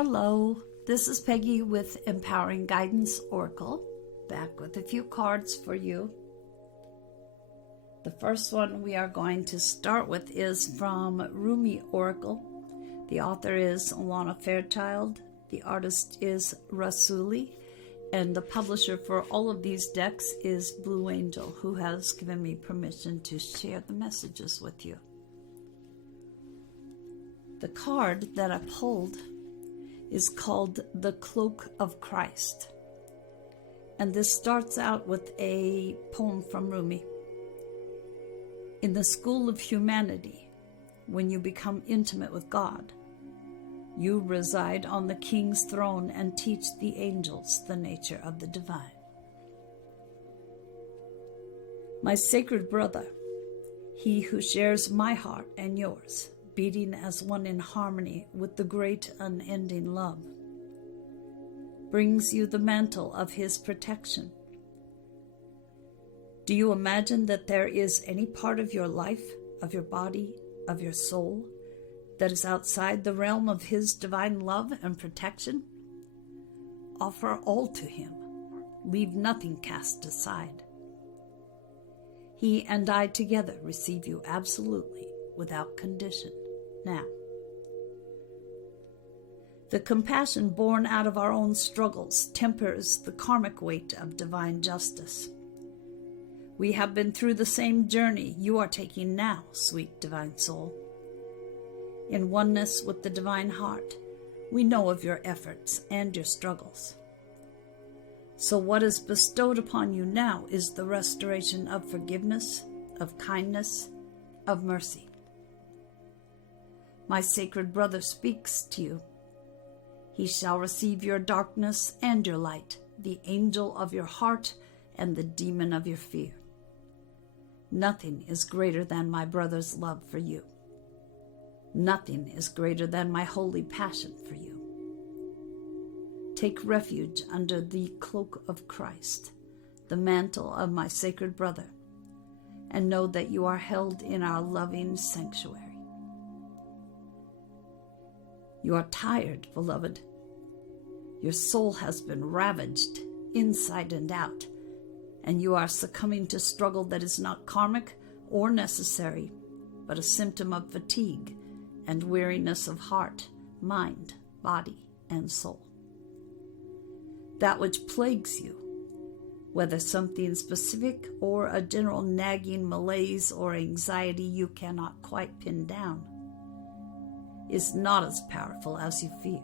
Hello, this is Peggy with Empowering Guidance Oracle, back with a few cards for you. The first one we are going to start with is from Rumi Oracle. The author is Lana Fairchild, the artist is Rasuli, and the publisher for all of these decks is Blue Angel, who has given me permission to share the messages with you. The card that I pulled is called the Cloak of Christ. And this starts out with a poem from Rumi. In the school of humanity, when you become intimate with God, you reside on the king's throne and teach the angels the nature of the divine. My sacred brother, he who shares my heart and yours, beating as one in harmony with the great unending love, brings you the mantle of his protection. Do you imagine that there is any part of your life, of your body, of your soul, that is outside the realm of his divine love and protection? Offer all to him. Leave nothing cast aside. He and I together receive you absolutely without condition. Now, the compassion born out of our own struggles tempers the karmic weight of divine justice. We have been through the same journey you are taking now, sweet divine soul. In oneness with the divine heart, we know of your efforts and your struggles. So what is bestowed upon you now is the restoration of forgiveness, of kindness, of mercy. My sacred brother speaks to you. He shall receive your darkness and your light, the angel of your heart and the demon of your fear. Nothing is greater than my brother's love for you. Nothing is greater than my holy passion for you. Take refuge under the Cloak of Christ, the mantle of my sacred brother, and know that you are held in our loving sanctuary. You are tired, beloved. Your soul has been ravaged inside and out, and you are succumbing to struggle that is not karmic or necessary, but a symptom of fatigue and weariness of heart, mind, body, and soul. That which plagues you, whether something specific or a general nagging malaise or anxiety you cannot quite pin down, is not as powerful as you fear.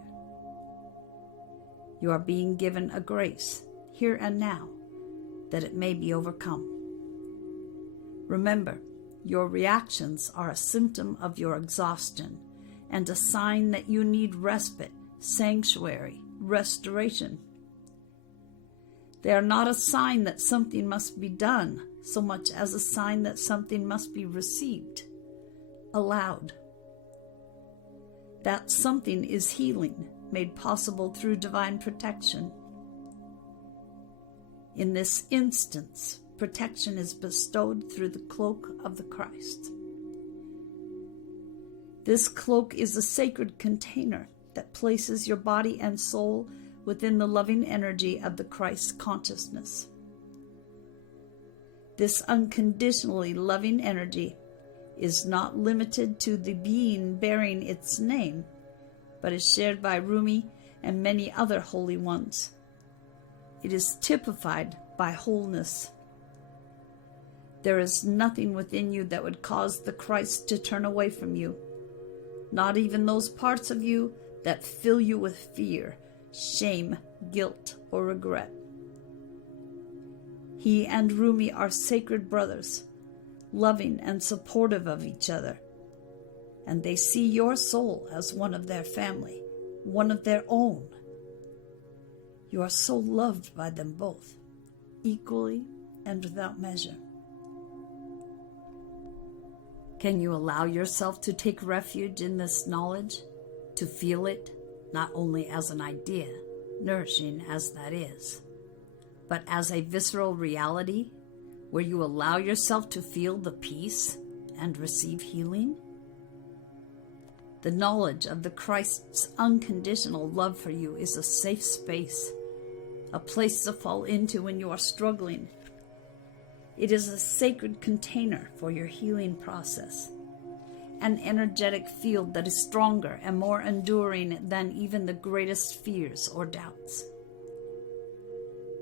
You are being given a grace, here and now, that it may be overcome. Remember, your reactions are a symptom of your exhaustion and a sign that you need respite, sanctuary, restoration. They are not a sign that something must be done, so much as a sign that something must be received, allowed. That something is healing, made possible through divine protection. In this instance, protection is bestowed through the Cloak of the Christ. This cloak is a sacred container that places your body and soul within the loving energy of the Christ consciousness. This unconditionally loving energy is not limited to the being bearing its name, but is shared by Rumi and many other holy ones. It is typified by wholeness. There is nothing within you that would cause the Christ to turn away from you, not even those parts of you that fill you with fear, shame, guilt, or regret. He and Rumi are sacred brothers, loving and supportive of each other, and they see your soul as one of their family, one of their own. You are so loved by them both, equally and without measure. Can you allow yourself to take refuge in this knowledge, to feel it not only as an idea, nourishing as that is, but as a visceral reality where you allow yourself to feel the peace and receive healing? The knowledge of the Christ's unconditional love for you is a safe space, a place to fall into when you are struggling. It is a sacred container for your healing process, an energetic field that is stronger and more enduring than even the greatest fears or doubts.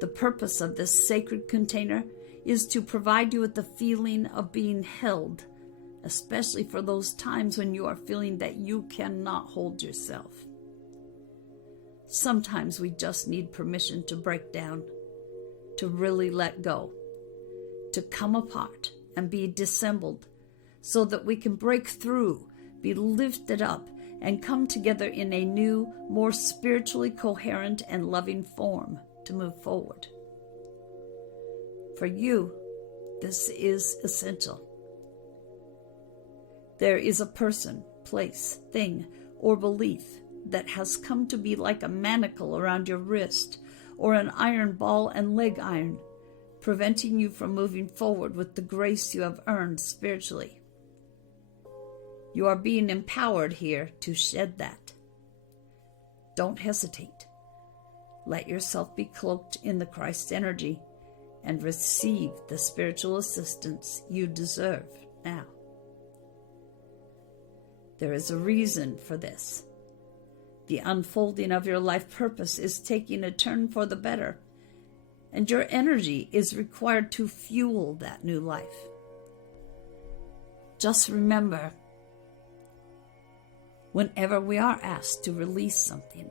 The purpose of this sacred container is to provide you with the feeling of being held, especially for those times when you are feeling that you cannot hold yourself. Sometimes we just need permission to break down, to really let go, to come apart and be dissembled so that we can break through, be lifted up, and come together in a new, more spiritually coherent and loving form to move forward. For you, this is essential. There is a person, place, thing, or belief that has come to be like a manacle around your wrist or an iron ball and leg iron, preventing you from moving forward with the grace you have earned spiritually. You are being empowered here to shed that. Don't hesitate. Let yourself be cloaked in the Christ energy and receive the spiritual assistance you deserve now. There is a reason for this. The unfolding of your life purpose is taking a turn for the better, and your energy is required to fuel that new life. Just remember, whenever we are asked to release something,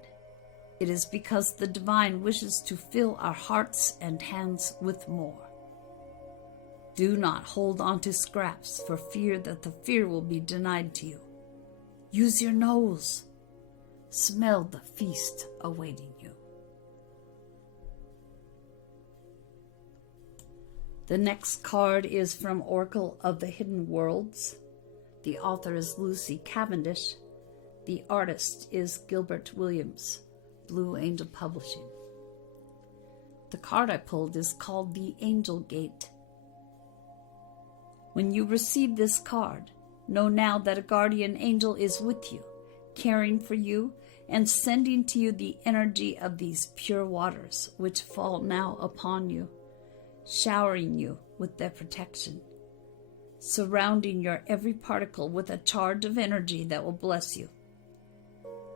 it is because the divine wishes to fill our hearts and hands with more. Do not hold on to scraps for fear that the fear will be denied to you. Use your nose. Smell the feast awaiting you. The next card is from Oracle of the Hidden Worlds. The author is Lucy Cavendish. The artist is Gilbert Williams, Blue Angel Publishing. The card I pulled is called the Angel Gate. When you receive this card, know now that a guardian angel is with you, caring for you, and sending to you the energy of these pure waters, which fall now upon you, showering you with their protection, surrounding your every particle with a charge of energy that will bless you,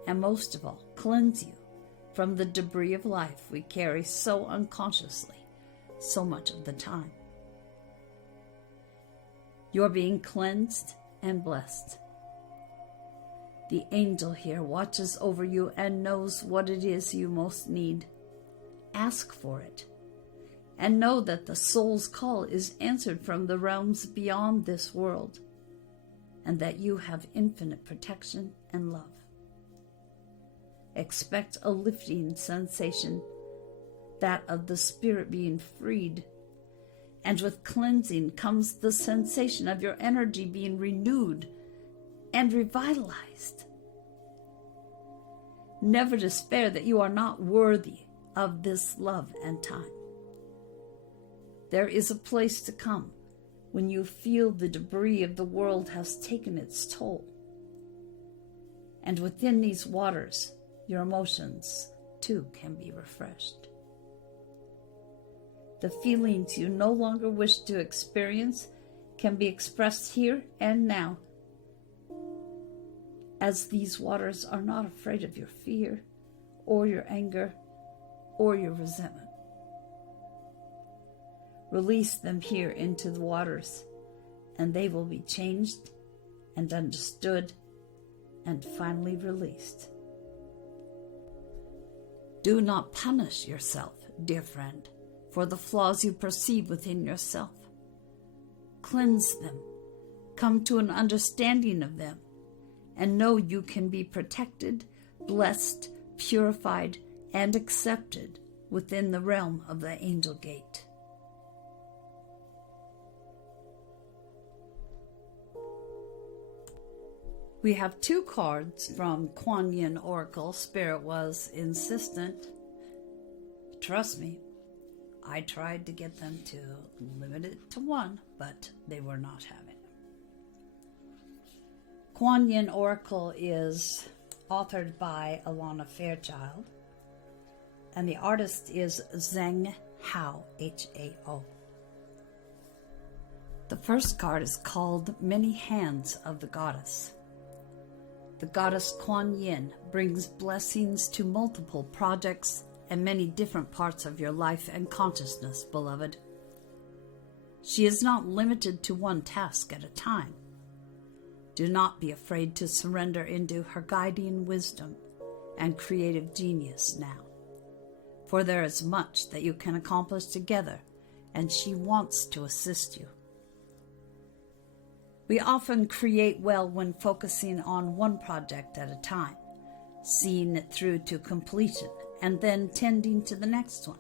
and most of all, cleanse you from the debris of life we carry so unconsciously, so much of the time. You're being cleansed and blessed. The angel here watches over you and knows what it is you most need. Ask for it, and know that the soul's call is answered from the realms beyond this world, and that you have infinite protection and love. Expect a lifting sensation, that of the spirit being freed, and with cleansing comes the sensation of your energy being renewed and revitalized. Never despair that you are not worthy of this love and time. There is a place to come when you feel the debris of the world has taken its toll. And within these waters, your emotions too can be refreshed. The feelings you no longer wish to experience can be expressed here and now, as these waters are not afraid of your fear or your anger or your resentment. Release them here into the waters, and they will be changed and understood and finally released. Do not punish yourself, dear friend, for the flaws you perceive within yourself. Cleanse them, come to an understanding of them, and know you can be protected, blessed, purified, and accepted within the realm of the Angel Gate. We have two cards from Kuan Yin Oracle. Spirit was insistent. Trust me, I tried to get them to limit it to one, but they were not having it. Kuan Yin Oracle is authored by Alana Fairchild, and the artist is Zheng Hao, H-A-O. The first card is called Many Hands of the Goddess. The goddess Kuan Yin brings blessings to multiple projects and many different parts of your life and consciousness, beloved. She is not limited to one task at a time. Do not be afraid to surrender into her guiding wisdom and creative genius now, for there is much that you can accomplish together, and she wants to assist you. We often create well when focusing on one project at a time, seeing it through to completion, and then tending to the next one.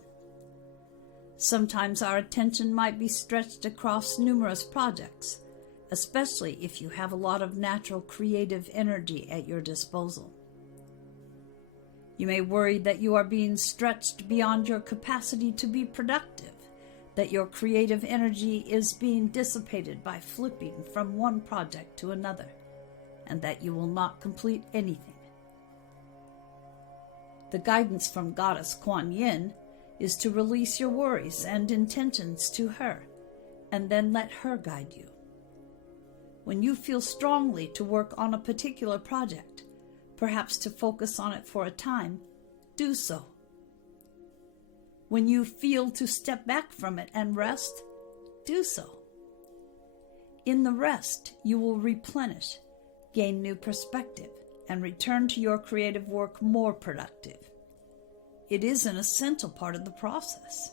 Sometimes our attention might be stretched across numerous projects, especially if you have a lot of natural creative energy at your disposal. You may worry that you are being stretched beyond your capacity to be productive, that your creative energy is being dissipated by flipping from one project to another, and that you will not complete anything. The guidance from Goddess Kuan Yin is to release your worries and intentions to her, and then let her guide you. When you feel strongly to work on a particular project, perhaps to focus on it for a time, do so. When you feel to step back from it and rest, do so. In the rest, you will replenish, gain new perspective, and return to your creative work more productive. It is an essential part of the process.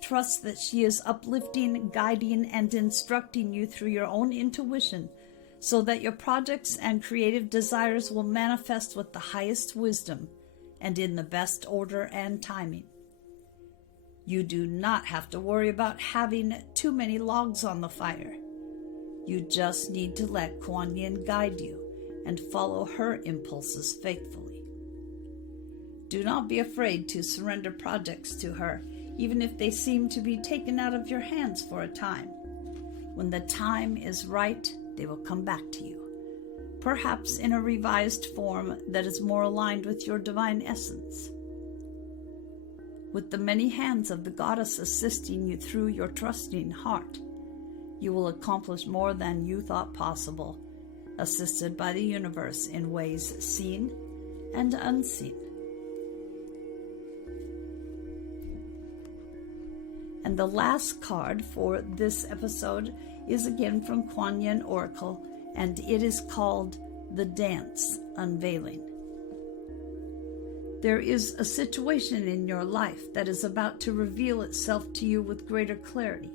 Trust that she is uplifting, guiding, and instructing you through your own intuition so that your projects and creative desires will manifest with the highest wisdom and in the best order and timing. You do not have to worry about having too many logs on the fire. You just need to let Kuan Yin guide you and follow her impulses faithfully. Do not be afraid to surrender projects to her, even if they seem to be taken out of your hands for a time. When the time is right, they will come back to you, perhaps in a revised form that is more aligned with your divine essence. With the many hands of the goddess assisting you through your trusting heart, you will accomplish more than you thought possible, assisted by the universe in ways seen and unseen. And the last card for this episode is again from Kuan Yin Oracle, and it is called The Dance, Unveiling. There is a situation in your life that is about to reveal itself to you with greater clarity.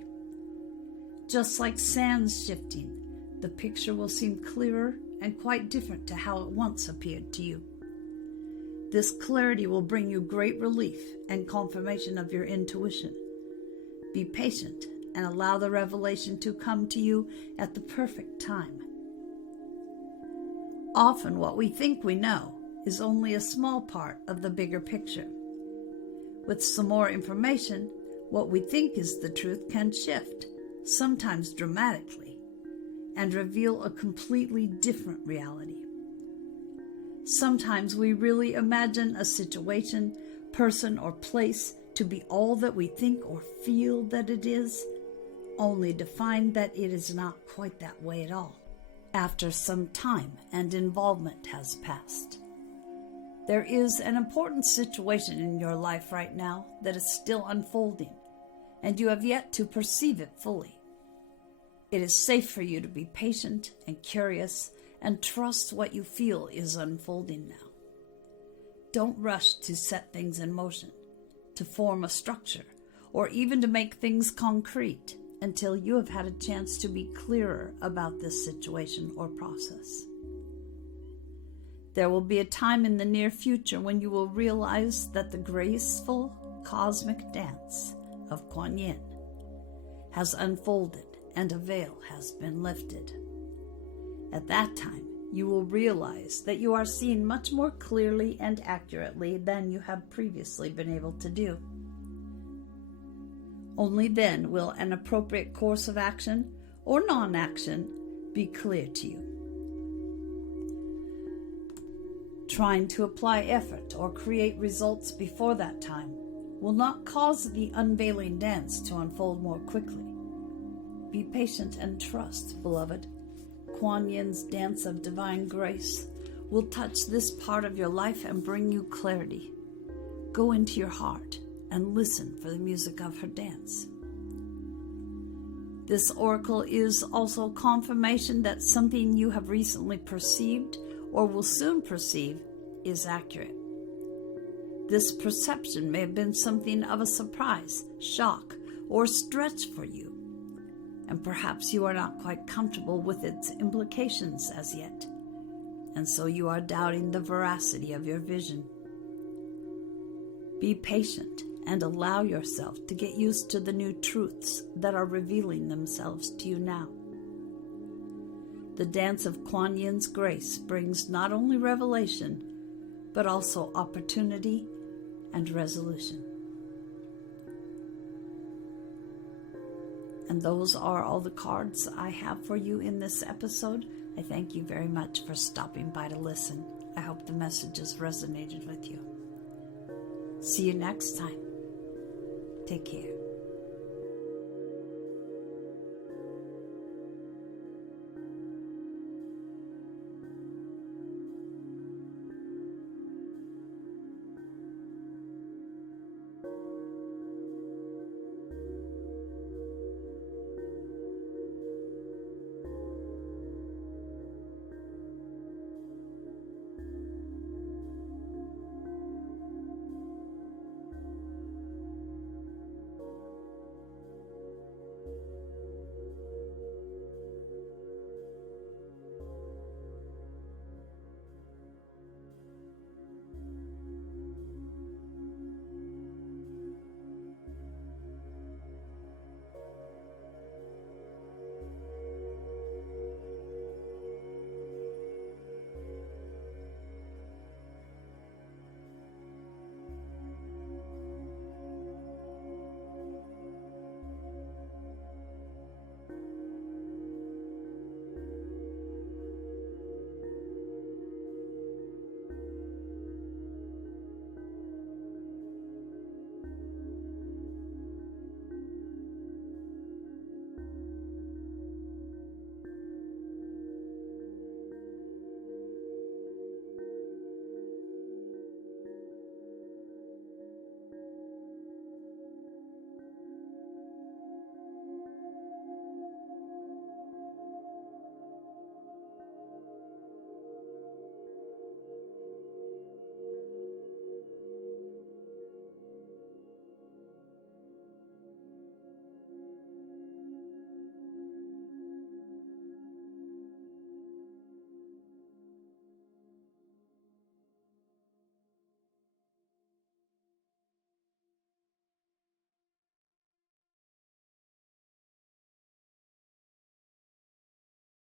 Just like sands shifting, the picture will seem clearer and quite different to how it once appeared to you. This clarity will bring you great relief and confirmation of your intuition. Be patient and allow the revelation to come to you at the perfect time. Often what we think we know is only a small part of the bigger picture. With some more information, what we think is the truth can shift, sometimes dramatically, and reveal a completely different reality. Sometimes we really imagine a situation, person, or place to be all that we think or feel that it is, only to find that it is not quite that way at all, after some time and involvement has passed. There is an important situation in your life right now that is still unfolding, and you have yet to perceive it fully. It is safe for you to be patient and curious and trust what you feel is unfolding now. Don't rush to set things in motion, to form a structure, or even to make things concrete until you have had a chance to be clearer about this situation or process. There will be a time in the near future when you will realize that the graceful cosmic dance of Kuan Yin has unfolded and a veil has been lifted. At that time, you will realize that you are seeing much more clearly and accurately than you have previously been able to do. Only then will an appropriate course of action or non-action be clear to you. Trying to apply effort or create results before that time will not cause the unveiling dance to unfold more quickly. Be patient and trust, beloved. Kuan Yin's dance of divine grace will touch this part of your life and bring you clarity. Go into your heart and listen for the music of her dance. This oracle is also confirmation that something you have recently perceived or will soon perceive is accurate. This perception may have been something of a surprise, shock, or stretch for you, and perhaps you are not quite comfortable with its implications as yet, and so you are doubting the veracity of your vision. Be patient and allow yourself to get used to the new truths that are revealing themselves to you now. The dance of Kuan Yin's grace brings not only revelation, but also opportunity and resolution. And those are all the cards I have for you in this episode. I thank you very much for stopping by to listen. I hope the messages resonated with you. See you next time. Take care.